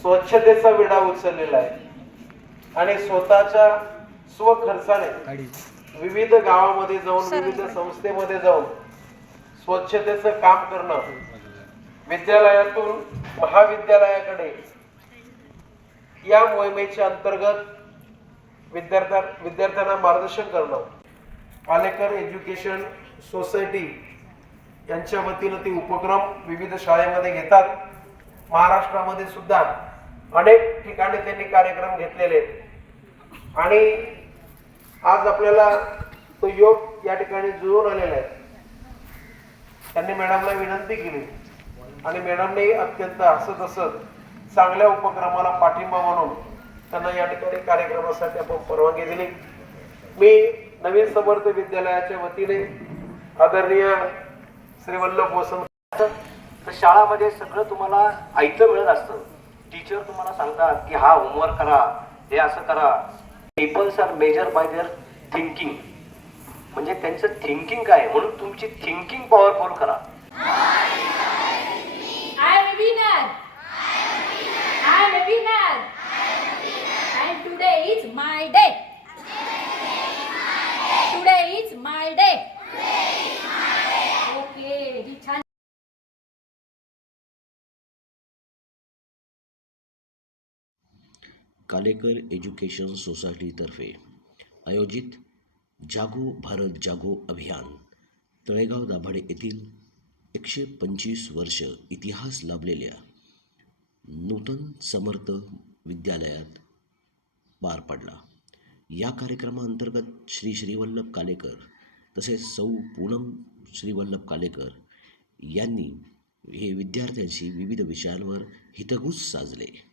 स्वच्छतेचा विडा उचललेला आहे आणि स्वतःच्या स्वखर्चाने विविध गावामध्ये जाऊन विविध संस्थेमध्ये जाऊन स्वच्छतेचं काम करणं, विद्यालयातून महाविद्यालयाकडे या मोहिमेच्या अंतर्गत विद्यार्थ्यांना मार्गदर्शन करणं, कालेकर एज्युकेशन सोसायटी यांच्या वतीनं ते उपक्रम विविध शाळेमध्ये घेतात. महाराष्ट्रामध्ये सुद्धा अनेक ठिकाणी त्यांनी कार्यक्रम घेतलेले आहेत आणि आज आपल्याला तो योग या ठिकाणी जुळून आलेला आहे. त्यांनी मॅडमला विनंती केली आणि मॅडमने अत्यंत हसत हसत चांगल्या उपक्रमाला पाठिंबा म्हणून त्यांना या ठिकाणी कार्यक्रमासाठी आपण परवानगी दिली. मी नवीन समर्थ विद्यालयाच्या वतीने आदरणीय श्री वल्लभ वसंत, तर शाळामध्ये सगळं तुम्हाला ऐकलं मिळत असतं. टीचर तुम्हाला सांगतात की हा होमवर्क करा, हे असं करा. Peoples are major by their thinking, म्हणजे त्यांचं थिंकिंग काय, म्हणून तुमची थिंकिंग पॉवरफुल करा. कालेकर एज्युकेशन सोसायटीतर्फे आयोजित जागो भारत जागो अभियान तळेगाव दाभाडे येथील 125 वर्ष इतिहास लाभलेल्या नूतन समर्थ विद्यालयात पार पडला. या कार्यक्रमाअंतर्गत श्री श्रीवल्लभ कालेकर तसेच सौ पूनम श्रीवल्लभ कालेकर यांनी हे विद्यार्थ्यांशी विविध विषयांवर हितगुज साधले.